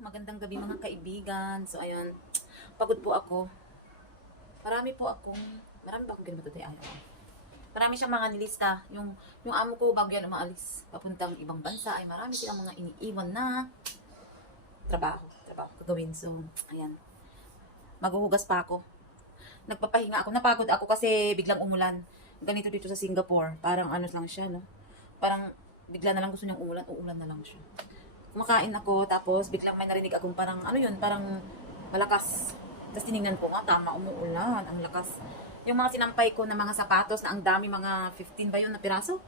magandang gabi mga kaibigan. So, ayun, pagod po ako. Marami po akong, marami ba akong ginawa today? Ayaw. Marami siyang mga nilista. Yung, yung amo ko bago yan umaalis, papuntang ibang bansa, ay marami silang mga iniiwan na trabaho. Trabaho gagawin. So, ayan. Maghuhugas pa ako. Nagpapahinga ako. Napagod ako kasi biglang umulan. Ganito dito sa Singapore. Parang ano lang siya, no? Parang bigla na lang gusto niyang umulan. Uulan na lang siya kumakain ako, tapos biglang may narinig akong parang, ano yun, parang malakas. Tapos tinignan ko nga, tama, umuulan, ang lakas. Yung mga sinampay ko na mga sapatos na ang dami, mga 15 ba yun na piraso?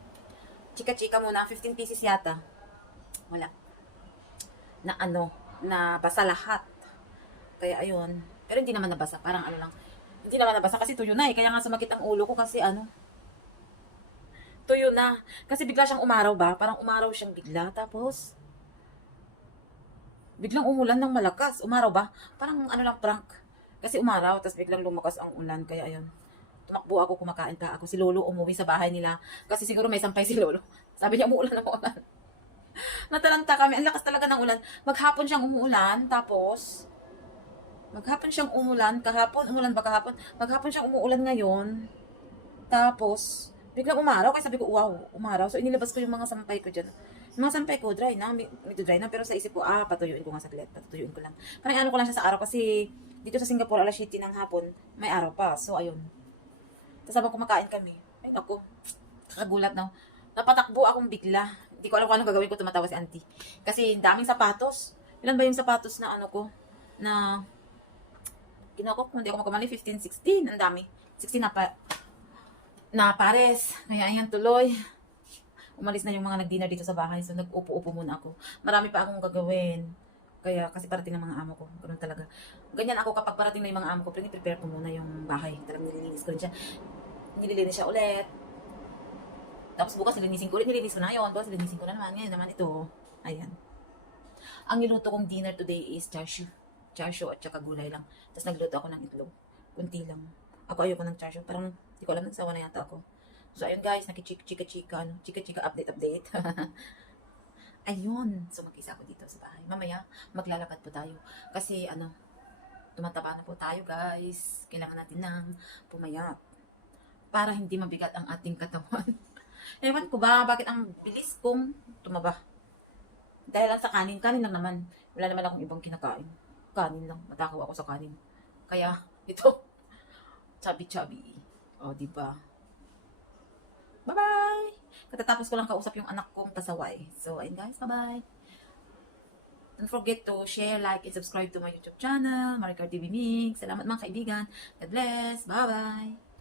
Chika-chika muna, 15 pieces yata. Wala. Na ano, na basa lahat. Kaya ayun. Pero hindi naman nabasa, parang ano lang. Hindi naman nabasa kasi tuyo na eh. Kaya nga sumakit ang ulo ko kasi ano, tuyo na. Kasi bigla siyang umaraw ba? Parang umaraw siyang bigla. Tapos, biglang umulan ng malakas. Umaraw ba? Parang ano lang prank. Kasi umaraw, tapos biglang lumakas ang ulan. Kaya ayun. Tumakbo ako, kumakain pa ako. Si Lolo umuwi sa bahay nila. Kasi siguro may sampay si Lolo. Sabi niya, umuulan na umuulan. Natalanta kami. Ang lakas talaga ng ulan. Maghapon siyang umuulan. Tapos, maghapon siyang umulan. Kahapon, umulan ba kahapon? Maghapon siyang umuulan ngayon. Tapos, biglang umaraw. Kaya sabi ko, wow, umaraw. So, inilabas ko yung mga sampay ko dyan. Mga sampay ko, dry na. Medyo dry na. Pero sa isip ko, ah, patuyuin ko nga saglit. Patuyuin ko lang. Parang ano ko lang siya sa araw. Kasi, dito sa Singapore, alas 7 ng hapon, may araw pa. So, ayun. Tapos habang kumakain kami, ay ako, kakagulat na. Napatakbo akong bigla. Hindi ko alam kung ano gagawin ko, tumatawa si auntie. Kasi daming sapatos. Ilan ba yung sapatos na ano ko? Na, kinuha ko, kung hindi ako magkamali, 15, 16. Ang dami. 16 na pa, na pares. Kaya ayan tuloy. Umalis na yung mga nag-dinner dito sa bahay. So, nag-upo-upo muna ako. Marami pa akong gagawin. Kaya, kasi parating ng mga amo ko. Ganun talaga. Ganyan ako kapag parating na yung mga amo ko, prepare ko muna yung bahay. Talagang nililinis ko rin siya. Nililinis siya ulit. Tapos bukas nilinisin ko ulit. Nililinis ko na yun. Bukas nilinisin ko na naman. Ngayon naman ito. Ayan. Ang niluto kong dinner today is. Char siu at saka gulay lang. Tapos nagluto ako ng itlog. Kunti lang. Ako ayoko ng char siu. Parang, hindi ko alam, nagsawa na yata ako. So, ayun guys, nakichika-chika, ano, chika-chika update-update. ayun. So, mag-isa ako dito sa bahay. Mamaya, maglalakad po tayo. Kasi, ano, tumataba na po tayo, guys. Kailangan natin ng pumayat. Para hindi mabigat ang ating katawan. Ewan ko ba, bakit ang bilis kong tumaba? Dahil lang sa kanin. Kanin lang naman. Wala naman akong ibang kinakain. Kanin lang. Matakaw ako sa kanin. Kaya, ito, chubby-chubby. O, di ba? Bye-bye! Katatapos ko lang kausap yung anak kong pasaway. So, ayun guys, bye-bye! Don't forget to share, like, and subscribe to my YouTube channel, Maricar TV Mix. Salamat mga kaibigan. God bless. Bye-bye!